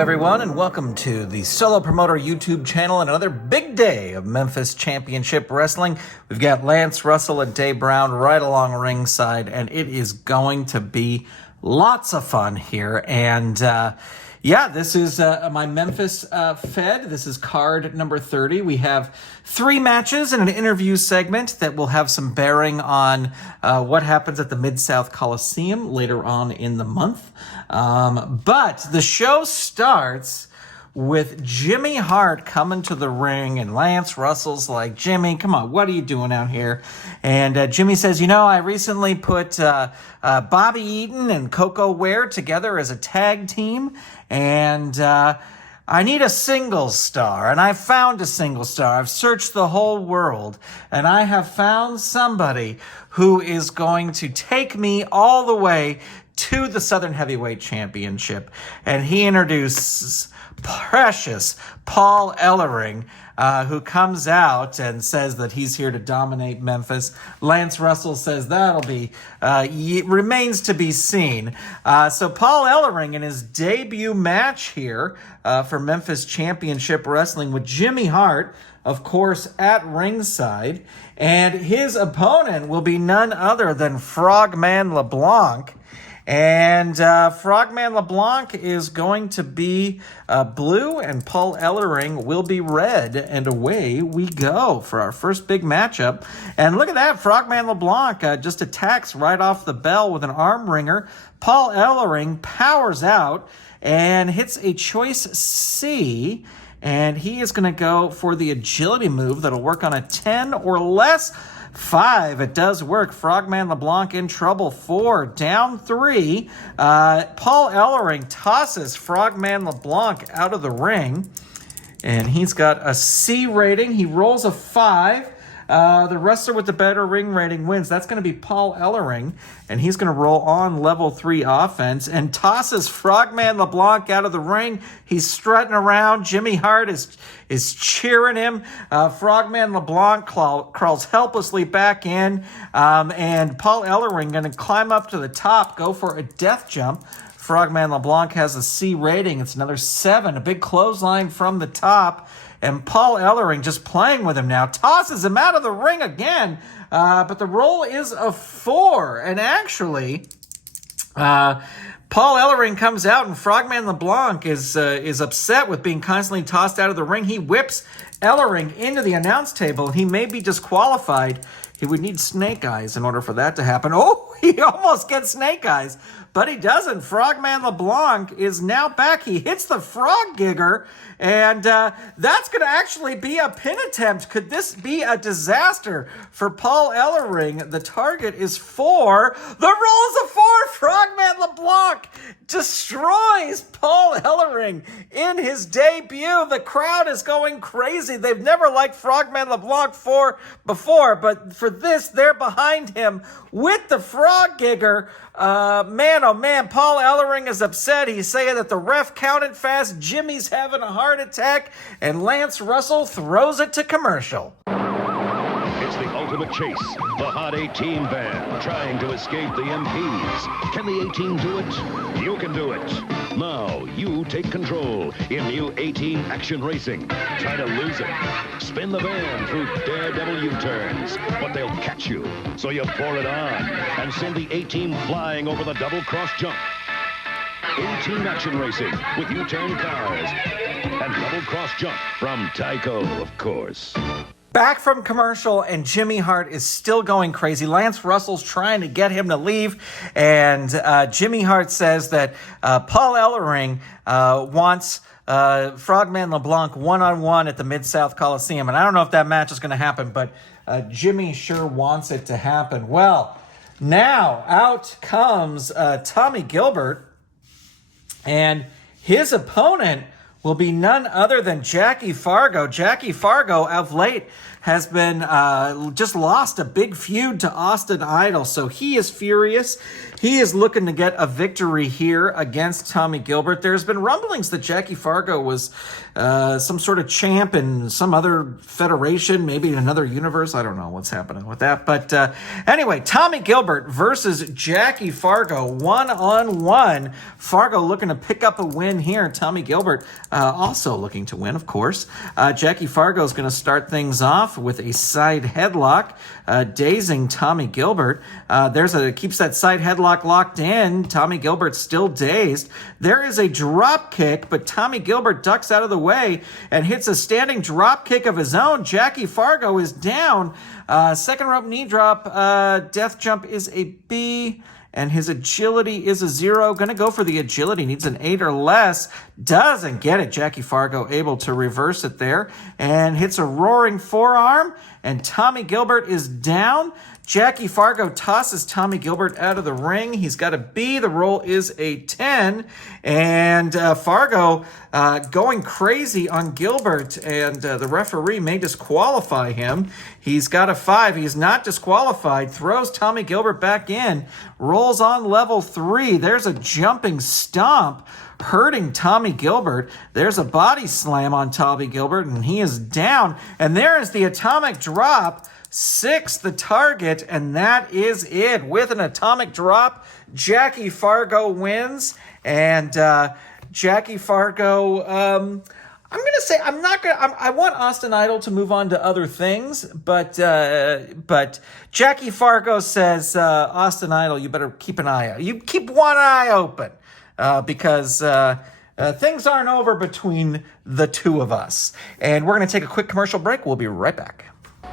everyone, and welcome to the Solo Promoter YouTube channel and another big day of Memphis Championship Wrestling. We've got Lance Russell and Dave Brown right along ringside, and it is going to be lots of fun here. And this is my Memphis Fed. This is card number 30. We have 3 matches and an interview segment that will have some bearing on what happens at the Mid-South Coliseum later on in the month. But the show starts with Jimmy Hart coming to the ring, and Lance Russell's like, Jimmy, come on, what are you doing out here? And Jimmy says, I recently put Bobby Eaton and Coco Ware together as a tag team, and I need a single star, and I found a single star. I've searched the whole world, and I have found somebody who is going to take me all the way to the Southern Heavyweight Championship. And he introduces precious Paul Ellering, who comes out and says that he's here to dominate Memphis. Lance Russell says that'll be, remains to be seen. So Paul Ellering in his debut match here for Memphis Championship Wrestling with Jimmy Hart, of course, at ringside. And his opponent will be none other than Frogman LeBlanc. And Frogman LeBlanc is going to be blue, and Paul Ellering will be red. And away we go for our first big matchup. And look at that, Frogman LeBlanc just attacks right off the bell with an arm wringer. Paul Ellering powers out and hits a choice C. And he is going to go for the agility move that'll work on a 10 or less. 5, it does work. Frogman LeBlanc in trouble. 4, down 3. Paul Ellering tosses Frogman LeBlanc out of the ring, and he's got a C rating. He rolls a 5. The wrestler with the better ring rating wins. That's going to be Paul Ellering, and he's going to roll on level 3 offense and tosses Frogman LeBlanc out of the ring. He's strutting around. Jimmy Hart is cheering him. Frogman LeBlanc crawls helplessly back in, and Paul Ellering going to climb up to the top, go for a death jump. Frogman LeBlanc has a C rating. It's another 7, a big clothesline from the top. And Paul Ellering just playing with him now, tosses him out of the ring again. But the roll is a 4. And actually, Paul Ellering comes out, and Frogman LeBlanc is upset with being constantly tossed out of the ring. He whips Ellering into the announce table. He may be disqualified. He would need snake eyes in order for that to happen. Oh, he almost gets snake eyes, but he doesn't. Frogman LeBlanc is now back. He hits the frog gigger, and that's going to actually be a pin attempt. Could this be a disaster for Paul Ellering? The target is 4. The roll is a 4. Frogman LeBlanc destroys Paul Ellering in his debut. The crowd is going crazy. They've never liked Frogman LeBlanc before, but for this, they're behind him with the frog gigger. Man, oh man, Paul Ellering is upset. He's saying that the ref counted fast. Jimmy's having a heart attack, and Lance Russell throws it to commercial. It's the ultimate chase. The Hot 18 band trying to escape the MPs. Can the 18 do it? You can do it. Now you take control in new 18 Action Racing. Try to lose it. Spin the van through daredevil U-turns, but they'll catch you. So you pour it on and send the 18 flying over the double cross jump. 18 Action Racing with U-turn cars and double cross jump from Tyco, of course. Back from commercial, and Jimmy Hart is still going crazy. Lance Russell's trying to get him to leave, and Jimmy Hart says that Paul Ellering wants Frogman LeBlanc one-on-one at the Mid-South Coliseum. And I don't know if that match is going to happen, but Jimmy sure wants it to happen. Well, now out comes Tommy Gilbert, and his opponent will be none other than Jackie Fargo. Jackie Fargo, of late, has been just lost a big feud to Austin Idol, so he is furious. He is looking to get a victory here against Tommy Gilbert. There's been rumblings that Jackie Fargo was some sort of champ in some other federation, maybe in another universe. I don't know what's happening with that. But anyway, Tommy Gilbert versus Jackie Fargo, one-on-one. Fargo looking to pick up a win here. Tommy Gilbert also looking to win, of course. Jackie Fargo is going to start things off with a side headlock, dazing Tommy Gilbert. Keeps that side headlock locked in. Tommy Gilbert's still dazed. There is a drop kick, but Tommy Gilbert ducks out of the way and hits a standing drop kick of his own. Jackie Fargo is down. Second rope knee drop. Death jump is a B. And his agility is a 0. Going to go for the agility. Needs an 8 or less. Doesn't get it. Jackie Fargo able to reverse it there. And hits a roaring forearm. And Tommy Gilbert is down. Jackie Fargo tosses Tommy Gilbert out of the ring. He's got a B. The roll is a 10. And Fargo going crazy on Gilbert. And the referee may disqualify him. He's got a 5. He's not disqualified. Throws Tommy Gilbert back in. Rolls on level 3. There's a jumping stomp hurting Tommy Gilbert. There's a body slam on Tommy Gilbert, and he is down. And there is the atomic drop. 6 the target, and that is it. With an atomic drop, Jackie Fargo wins. And Jackie Fargo, I'm going to say I want Austin Idol to move on to other things, but Jackie Fargo says, Austin Idol, you better keep an eye out. You keep one eye open because things aren't over between the two of us. And we're going to take a quick commercial break. We'll be right back.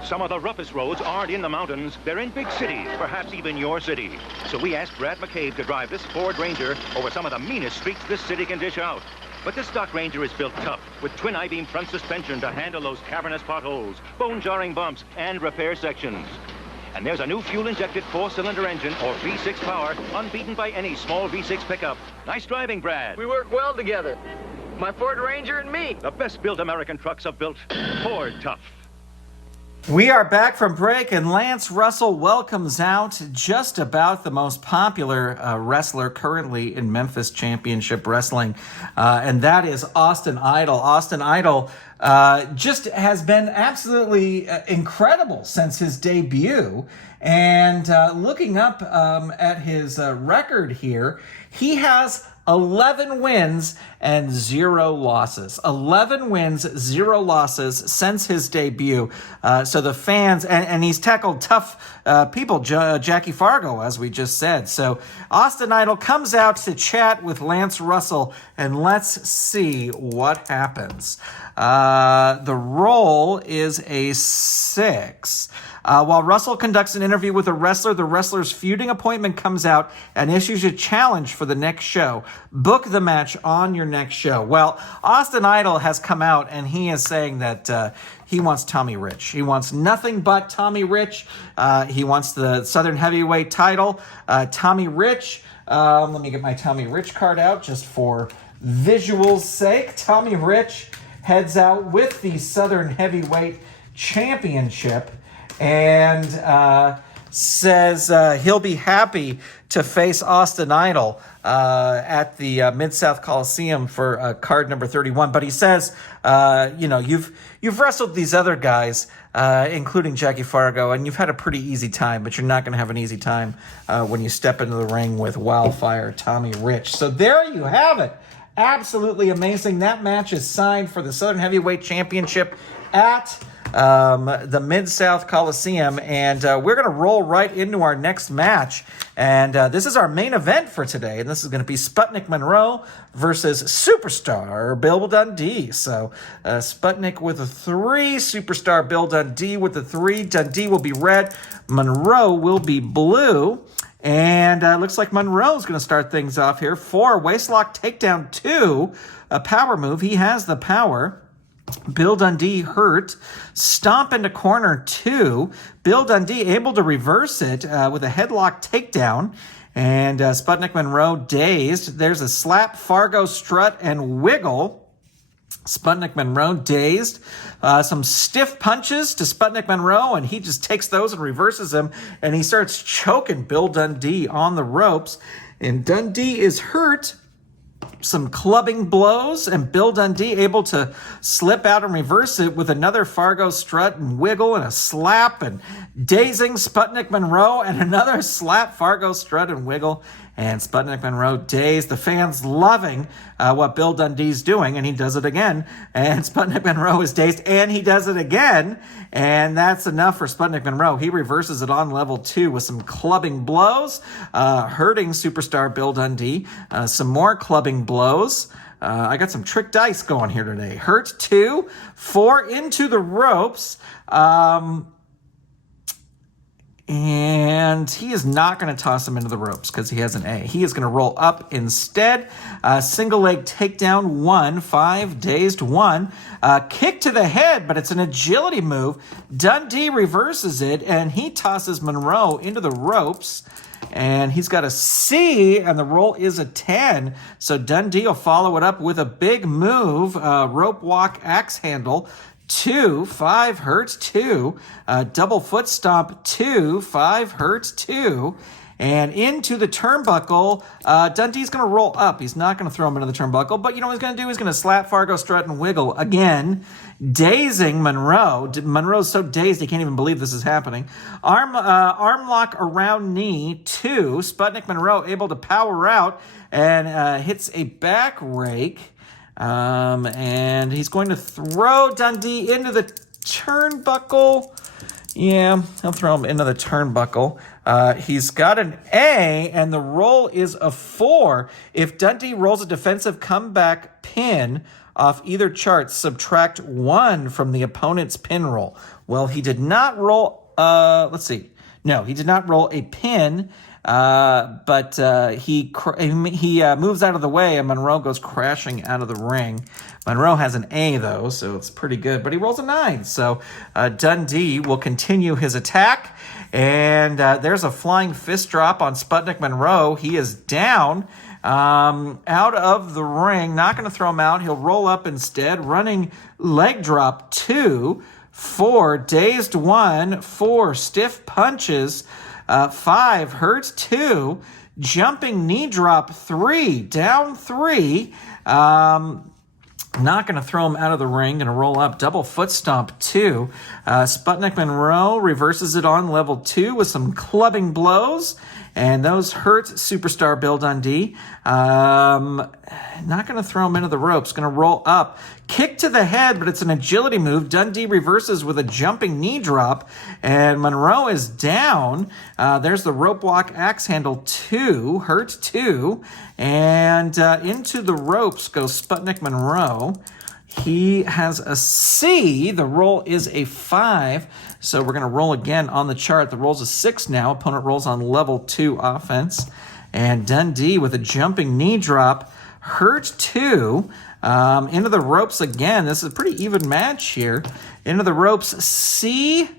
Some of the roughest roads aren't in the mountains. They're in big cities, perhaps even your city. So we asked Brad McCabe to drive this Ford Ranger over some of the meanest streets this city can dish out. But this stock Ranger is built tough, with twin I-beam front suspension to handle those cavernous potholes, bone-jarring bumps, and repair sections. And there's a new fuel-injected 4-cylinder engine, or V6 power, unbeaten by any small V6 pickup. Nice driving, Brad. We work well together. My Ford Ranger and me. The best-built American trucks are built Ford tough. We are back from break, and Lance Russell welcomes out just about the most popular wrestler currently in Memphis Championship Wrestling, and that is Austin Idol. Austin Idol just has been absolutely incredible since his debut, and looking up at his record here, he has 11 wins and 0 losses. 11 wins, 0 losses since his debut. So the fans, and he's tackled tough people, Jackie Fargo, as we just said. So Austin Idol comes out to chat with Lance Russell, and let's see what happens. The roll is a 6. While Russell conducts an interview with a wrestler, the wrestler's feuding appointment comes out and issues a challenge for the next show. Book the match on your next show. Well, Austin Idol has come out and he is saying that he wants Tommy Rich. He wants nothing but Tommy Rich. He wants the Southern Heavyweight title. Tommy Rich, let me get my Tommy Rich card out just for visual's sake. Tommy Rich heads out with the Southern Heavyweight Championship and says he'll be happy to face Austin Idol at the Mid-South Coliseum for card number 31. But he says, you've wrestled these other guys, including Jackie Fargo, and you've had a pretty easy time, but you're not going to have an easy time when you step into the ring with Wildfire Tommy Rich. So there you have it. Absolutely amazing. That match is signed for the Southern Heavyweight Championship at the Mid-South Coliseum, and we're going to roll right into our next match, and this is our main event for today, and this is going to be Sputnik Monroe versus Superstar Bill Dundee. So Sputnik with a 3, Superstar Bill Dundee with a 3. Dundee will be red, Monroe will be blue. And looks like Monroe's going to start things off here. 4, waistlock takedown 2, a power move. He has the power. Bill Dundee hurt. Stomp into corner 2. Bill Dundee able to reverse it with a headlock takedown. And Sputnik Monroe dazed. There's a slap, Fargo strut, and wiggle. Sputnik Monroe dazed. Some stiff punches to Sputnik Monroe, and he just takes those and reverses them, and he starts choking Bill Dundee on the ropes. And Dundee is hurt. Some clubbing blows, and Bill Dundee able to slip out and reverse it with another Fargo strut and wiggle and a slap, and dazing Sputnik Monroe, and another slap, Fargo strut and wiggle, and Sputnik Monroe dazed. The fans loving what Bill Dundee's doing, and he does it again. And Sputnik Monroe is dazed, and he does it again. And that's enough for Sputnik Monroe. He reverses it on level 2 with some clubbing blows, hurting superstar Bill Dundee. Some more clubbing blows. I got some trick dice going here today. Hurt 2, 4 into the ropes. And he is not going to toss him into the ropes because he has an A. He is going to roll up instead. Single leg takedown 1, 5, dazed 1. Kick to the head, but it's an agility move. Dundee reverses it, and he tosses Monroe into the ropes. And he's got a C, and the roll is a 10. So Dundee will follow it up with a big move, rope walk axe handle. 2, 5 hurts, 2, double foot stomp, 2, 5 hurts, 2, and into the turnbuckle. Dundee's going to roll up. He's not going to throw him into the turnbuckle, but you know what he's going to do? He's going to slap, Fargo, strut, and wiggle again, dazing Monroe. Monroe's so dazed he can't even believe this is happening. Arm lock around knee, 2, Sputnik Monroe able to power out and hits a back rake. And he's going to throw Dundee into the turnbuckle. Yeah, he'll throw him into the turnbuckle. He's got an A, and the roll is a 4. If Dundee rolls a defensive comeback pin off either chart, subtract 1 from the opponent's pin roll. Well, he did not roll, let's see. No, he did not roll a pin. But he moves out of the way, and Monroe goes crashing out of the ring. Monroe has an A, though, so it's pretty good, but he rolls a 9. So Dundee will continue his attack, and there's a flying fist drop on Sputnik Monroe. He is down out of the ring. Not going to throw him out. He'll roll up instead. Running leg drop 2, 4 dazed 1, 4 stiff punches. 5 hurts 2, jumping knee drop 3, down 3. Not going to throw him out of the ring. Going to roll up, double foot stomp 2. Sputnik Monroe reverses it on level 2 with some clubbing blows. And those hurt superstar Bill Dundee. Not going to throw him into the ropes. Going to roll up. Kick to the head, but it's an agility move. Dundee reverses with a jumping knee drop. And Monroe is down. There's the rope walk axe handle 2. Hurt 2. And into the ropes goes Sputnik Monroe. He has a C. The roll is a 5. So we're going to roll again on the chart. The roll's a 6 now. Opponent rolls on level 2 offense. And Dundee with a jumping knee drop. Hurt 2. Into the ropes again. This is a pretty even match here. Into the ropes, C10.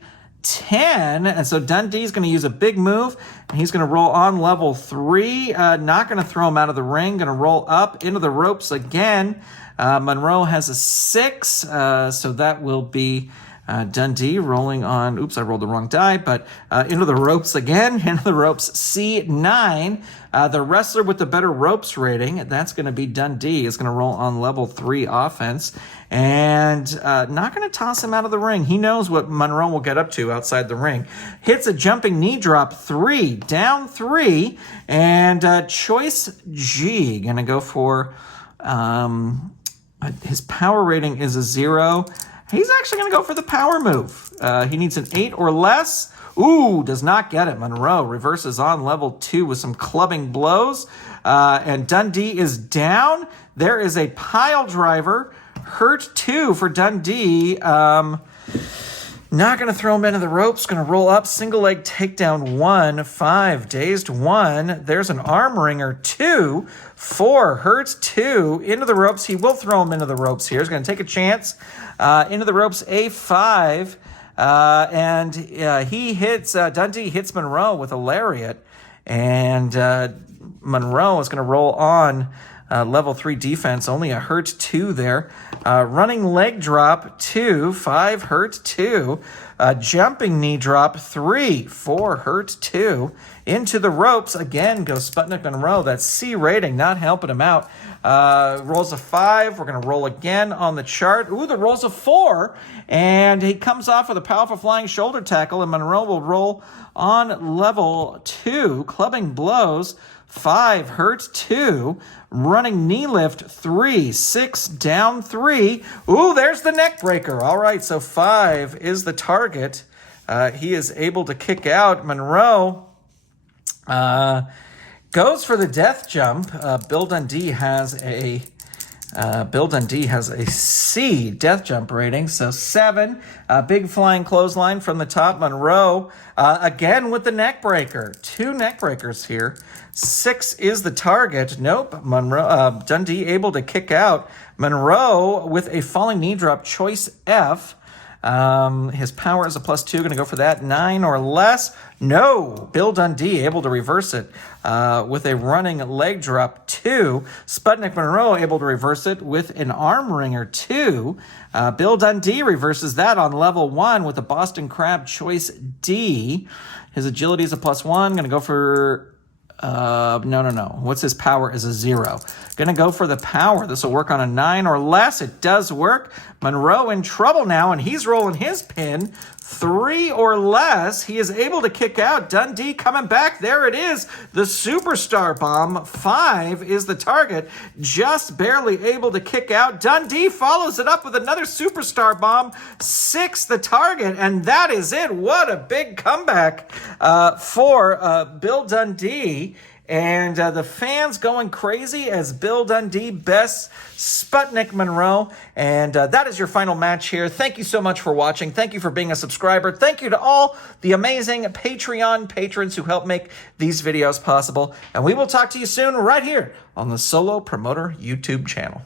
And so Dundee's going to use a big move. And he's going to roll on level 3. Not going to throw him out of the ring. Going to roll up into the ropes again. Monroe has a 6, so that will be Dundee rolling on, oops, I rolled the wrong die, but into the ropes again, into the ropes, C9. The wrestler with the better ropes rating, that's going to be Dundee, is going to roll on level 3 offense, and not going to toss him out of the ring. He knows what Monroe will get up to outside the ring. Hits a jumping knee drop, 3, down 3, and choice G, going to go for... his power rating is a 0. He's actually going to go for the power move. He needs an 8 or less. Ooh, does not get it. Monroe reverses on level 2 with some clubbing blows. And Dundee is down. There is a pile driver. Hurt 2 for Dundee. Not going to throw him into the ropes. Going to roll up. Single leg takedown 1. 5 dazed 1. There's an arm wringer 2. 4 hurts 2. Into the ropes. He will throw him into the ropes here. He's going to take a chance. Into the ropes A5. And he hits, Dundee hits Monroe with a lariat. And Monroe is going to roll on level 3 defense, only a hurt 2 there. Running leg drop 2, 5 hurt 2. Jumping knee drop 3, 4 hurt 2. Into the ropes again goes Sputnik Monroe. That's C rating, not helping him out. Rolls a 5. We're going to roll again on the chart. Ooh, the rolls a 4, and he comes off with a powerful flying shoulder tackle, and Monroe will roll on level 2, clubbing blows. 5 hurt 2, running knee lift 3, 6 down 3. Ooh, there's the neck breaker. All right, so 5 is the target. He is able to kick out. Monroe goes for the death jump. Bill Dundee has a C death jump rating, so 7. Big flying clothesline from the top. Monroe again with the neck breaker. 2 neck breakers here. 6 is the target. Nope. Monroe Dundee able to kick out. Monroe with a falling knee drop. Choice F. His power is a +2. Going to go for that. 9 or less. No. Bill Dundee able to reverse it with a running leg drop 2. Sputnik Monroe able to reverse it with an arm wringer 2. Bill Dundee reverses that on level 1 with a Boston Crab choice D. His agility is a +1. Going to go for... No. What's his power is a 0. Gonna go for the power. This will work on a 9 or less. It does work. Monroe in trouble now, and he's rolling his pin. 3 or less. He is able to kick out. Dundee coming back. There it is. The superstar bomb. 5 is the target. Just barely able to kick out. Dundee follows it up with another superstar bomb. 6 the target, and that is it. What a big comeback for Bill Dundee. And the fans going crazy as Bill Dundee bests Sputnik Monroe. And that is your final match here. Thank you so much for watching. Thank you for being a subscriber. Thank you to all the amazing Patreon patrons who help make these videos possible. And we will talk to you soon right here on the Solo Promoter YouTube channel.